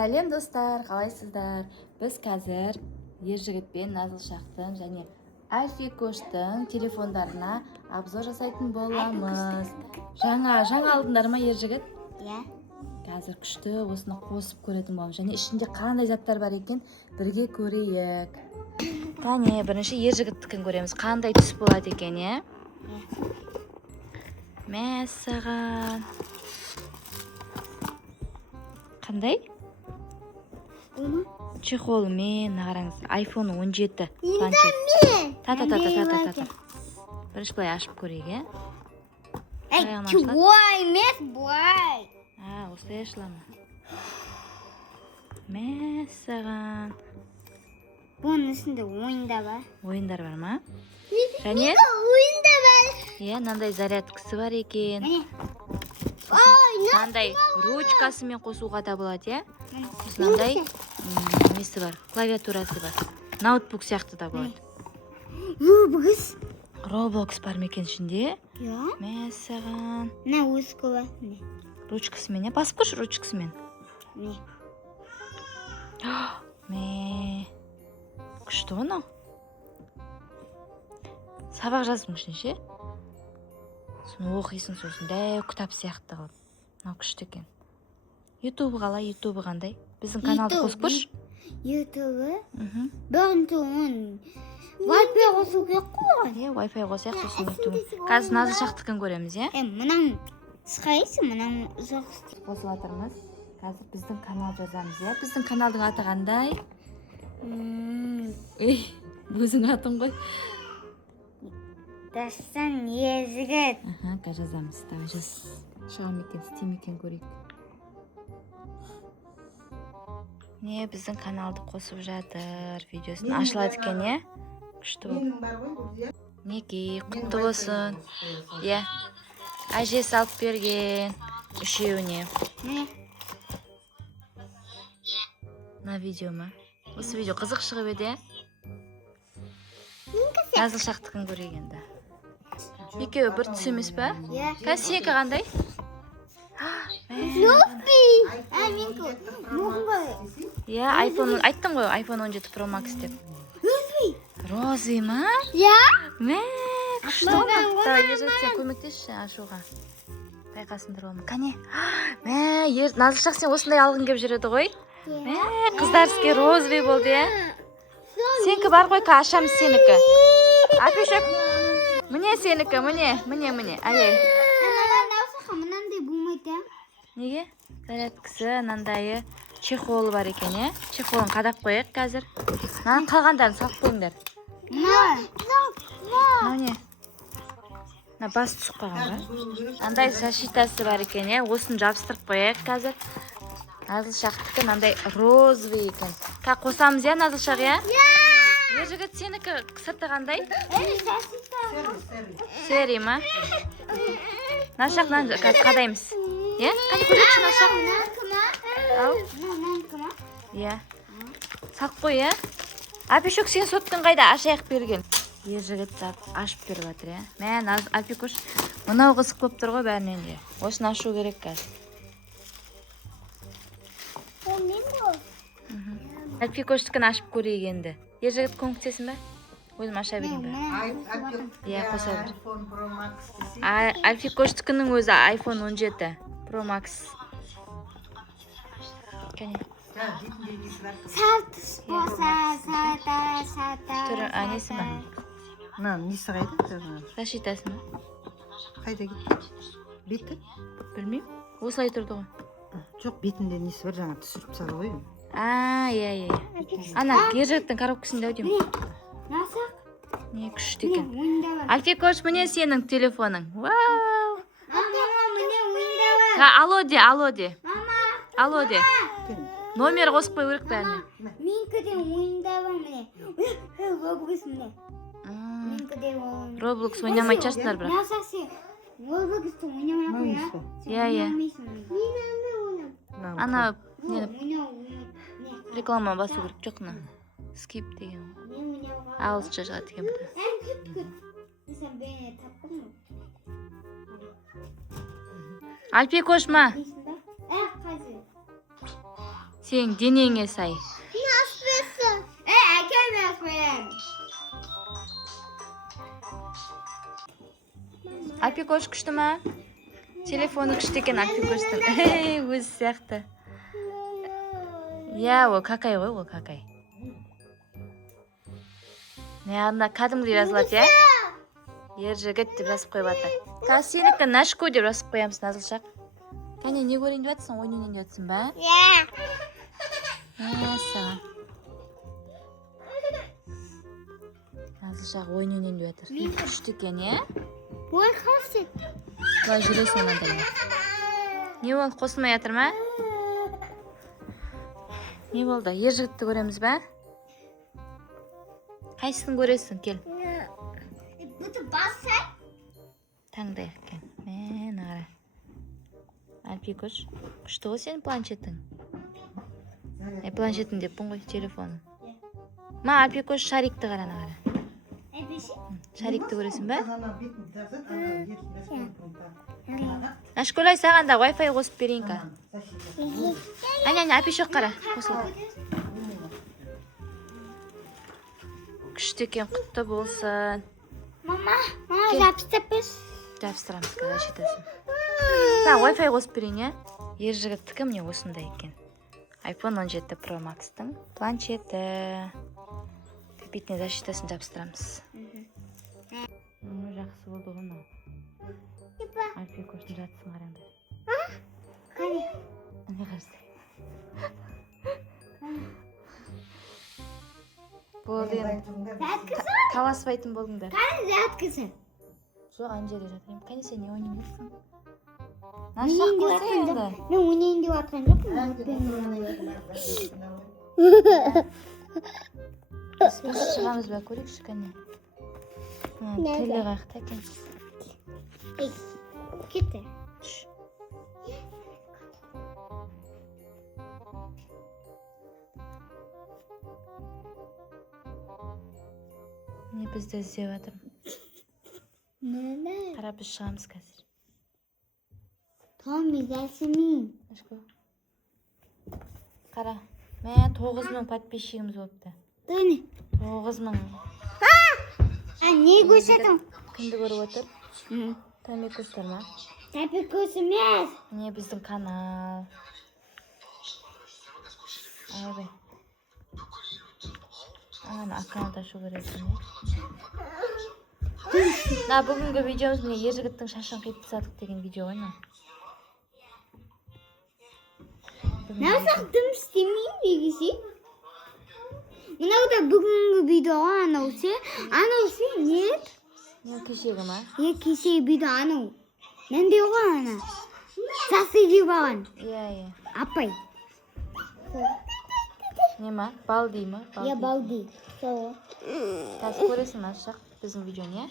Сәлем достар, қалайсыздар? Біз қазір Ержігітпен Назылшақтың және Альфикоштың телефондарына обзор жасайтын боламыз. Жаңа алдыңдар ма Ержігіт? Иә. Қазір күшті осыны қосып көретін боламыз. Және ішінде қандай заттар бар екен бірге көрейік. Кәне, бірінші Ержігіттікін көреміз. Қандай түс болады екен, е? Мәссаған. Қандай? Чехолымен, қараңыз, iPhone 17 планшет. Та. Бірінші былай ашып көрейік, е? Бұлай емес, бұлай. Осылай ашылама. Мәссаған. Бұның үстінде ойында бар. Ойындар бар ма? Және? Ойында бар. Мынандай зарядкасы бар екен. Мынандай ручкасымен қосуға да болады, е? Мынандай несі бар, клавиатурасы бар. Ноутбук сияқты да болады. Roblox бар мекен ішінде? Мәссаған. Мына өз көбі. Ручкасымен, е? Басып көрші ручкасымен. Күшті оны. Сабақ жаздың үшінші. Соны оқисың сосын, дәу кітап сияқты қылып. Мынау күшті екен. Ютубы қалай, ютубы қандай? Біздің каналды қосып көрші. Ютубы? Бірінші оның Wi-Fi қосу керек қой. Wi-Fi қосайық сосын ютубы. Қазір Назылшақтікін көреміз, е? Мұнан сықайсы, мұнан ұзақ істейді. Қосып атырмыз. Қазір біздің канал жазамыз, е? Біздің каналдың аты қандай? Өзің атын ғой. Дастан Ержігіт. Қазір жазамыз. Жаз. Шығам екен, істейм екен көрейік. Не, біздің каналды қосып жатыр. Видеосын ашылады екен, е? Күшті бол. Неке, құтты болсын. Е, әже салып берген үшеуіне. На видео ма? Осы видео қызық шығып еді, Назылшақтықын көрейік енді. Екеуі бір түс емес па? Қазір сенікі қандай? iPhone, айттың ғой, iPhone 17 Pro Max деп. Розовый ма? Күшті оны. Ержігіт, сен көмектесші ашуға. Байқасындар олма. Кәне. Назылшақ, сен осындай алғың кеп жүреді ғой? Қыздар іске розовый болды, е? Сенікі бар ғой, ашамыз сенікі. Апешек. Міне сенікі, міне. Әй. Мынандай болмайды. Неге? Зарядкасы, мынандайы чехолы бар екен, е? Чехолын қадап қояйық қазір. Мынаны қалғандарын салып қойыңдар. Міне. Бас түсіп қалған ба? Мынандай защитасы бар екен, е? Осын жабыстырып қояйық қазір. Назылшақтікі мынандай розовый екен. Қосамыз, е, Назылшақ, е? Ержігіт, сенікі сырты қандай? Сері ма? Назылшақ, қадаймыз. Е? Қане көрейікші, Назылшақ? Е. Сақ қой, е? Апешек, сен соттың қайда ашайық берген? Ержігіт ашып беріп жатыр, е? Апекош, мынау қызық көп тұр ғой бәрінен де. Осыны ашу керек қазір. Альфикоштікін ашып көрейік енді. Ержігіт көмектесін бе? Өзім аша берейін бе? Е, қоса бір. Альфикоштікінің өзі iPhone 17 Pro Max. Кәне. Салтыс болса, Түрі, несі ма? Несі қайда? Защитасы ма? Қайда кетті? Беті? Білмейм. Осылай тұрды ғой. Жоқ, бетінде несі бар, жаңа түсіріп сары ғой. Е. Ана, Ержігіттің коробкасында өтем. Насақ? Не, күшті екен. Альфикош, міне сенің телефоның. Вау! Алло де. Номер қосып қой өрік бәріне. Менкіде ойында бар міне. Roblox міне. Roblox ойнамай чашындар бірақ. Насақ сен Roblox'ты ойнамай қоя. Ана, реклама басу керек жоқ на. Skip деген. Ағылшынша шығады деген бұда. Альпикош ма? Сенің денеңе сай. Насбесі. Әкел насбем. Альпикош күшті ма? Телефоны күшті екен Альпикоштың. Өзі сияқты. Я, ол какай ғой, ол какай. Ана кәдімгідей жазылады, я? Ер жігіт деп жазып қойып жатыр. Қазір сенікі Нашко деп жазып қоямыз, Назылшақ. Кәне, не көрейін деп жатсың, ойын ойнайын деп жатсың ба? Саған. Назылшақ ойын ойнайын деп жатыр. Күшті екен, я? Ой, қасет. Былай жүресің ондай. Не болды, қосылмай жатыр ма? Не болды, ер жігітті көреміз ба? Қайсысын көресің, кел. Бұты басай. Таңдай екен. Мен ара. Альпикош, күшті ғой сенің планшетің. Планшетің деппін ғой, телефоның. Ма, Альпикош, шарикті қарана қара. Шарикті көресің ба? Нашкөлай саған да Wi-Fi қосып берейін ка. Әне, Альпишоқ қара. Қосылды. Күшті екен, құтты болсын. Мама, жабыстап біз. Жабыстырамыз, қаза жетесің. Та, Wi-Fi қосып берейін, я? Ер жігіттікі міне осындай екен. iPhone 17 Pro Max-тың планшеті. Бетіне защитасын жабыстырамыз. Жақсы болды ғой мынау. Альпикоштың жатысын қараңдар. Қане? Не қарсы? Болды енді. Жатқызы? Таласпайтын болдыңдар. Қане жатқызы? Жоқ, ана жерде жатырмын. Қане сен не ойнайын дейсің? Нашақ болса енді. Мен ойнайын деп жатқан Біз шығамыз ба, көрейікші кәне. Тілі қақта екен. Кетті. Не бізді іздеп жатырмын. Қара, біз шығамыз қазір. Томи, дәсімейін. Қара, 9,000 подписчигіміз болыпты. Тони. 9,000. Не көрсетің? Кімді көріп отыр? Тәме көстер ма? Тәпі көсімес. Не біздің канал. Айбай. Ана аккаунт ашу керексің. На, бүгінгі видеомыз міне ер жігіттің шашын қиып тастадық деген видео ғой. Насақ дым істемейін дегісі. Мынау да бүгінгі видеоға анаусы не? Не кешегі ма? Кешегі видео анау. Мен де ғой ана. Сасы деп алған. Иә. Апай. Не ма? Балди ма? Балди. Қазір көресің Нашақ біздің видеоны, иә?